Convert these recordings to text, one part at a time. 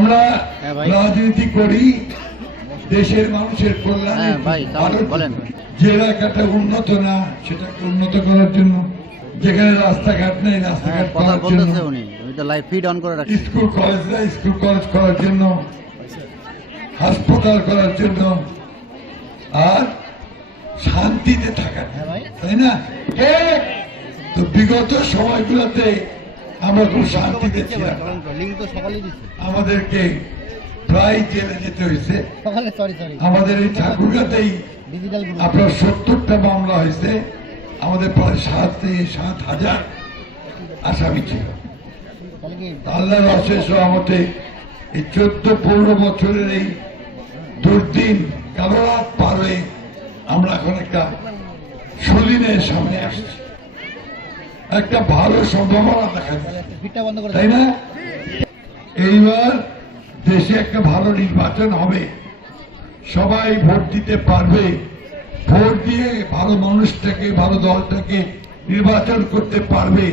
আমরা রাজনীতি করি দেশের মানুষের কল্যাণে, যে এলাকাটা উন্নত না সেটাকে উন্নত করার জন্য, যেখানে রাস্তাঘাট নেই রাস্তাঘাট করার জন্য, স্কুল কলেজ না স্কুল কলেজ করার জন্য, হাসপাতাল করার জন্য, আর শান্তিতে থাকার, তাই না? তো বিগত সময়গুলোতে আমরা খুব শান্তিতে ছিলাম, আমাদেরকে প্রায় জেলে যেতে হয়েছে। আমাদের এই ঠাকুরগাতেই আপনার 70টা মামলা হয়েছে, আমাদের প্রায় 7,000 আসামি ছিল। আল্লাহর অশেষ রহমতে এই 14-15 বছরের এই দুর্দিন কালো রাত পার হয়ে আমরা এখন একটা সুদিনের সামনে আসছি, একটা ভালো সম্ভাবনা দেখা যাচ্ছে, তাই না? এইবার দেশে একটা ভালো নির্বাচন হবে, সবাই ভোট দিতে পারবে, ভোট দিয়ে ভালো মানুষটাকে ভালো দলটাকে নির্বাচন করতে পারবে,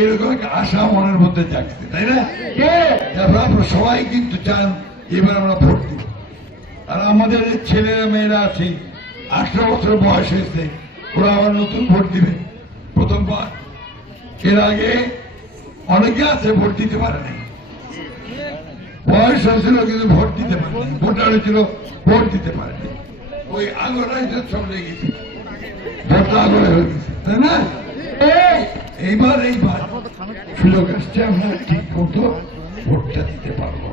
এরকম একটা আশা মনের মধ্যে জাগছে, তাই না? আপনারা সবাই কিন্তু চান এবার আমরা ভোট দিব। আর আমাদের ছেলেরা মেয়েরা আছে 18 বছর বয়স হয়েছে, ওরা আবার নতুন ভোট দিবে প্রথমবার। এর আগে অনেকে আছে ভোট দিতে পারে নাই, বয়স হয়েছিল কিন্তু ভোট দিতে পারে, ভোটার হয়েছিল ভোট দিতে পারেনি, ওই আগরাই সব লেগেছে, ভোটটা আগরে হয়ে গেছে, তাই না? এইবার সুযোগ আসছে, আমরা ঠিক মতো ভোটটা দিতে পারবো।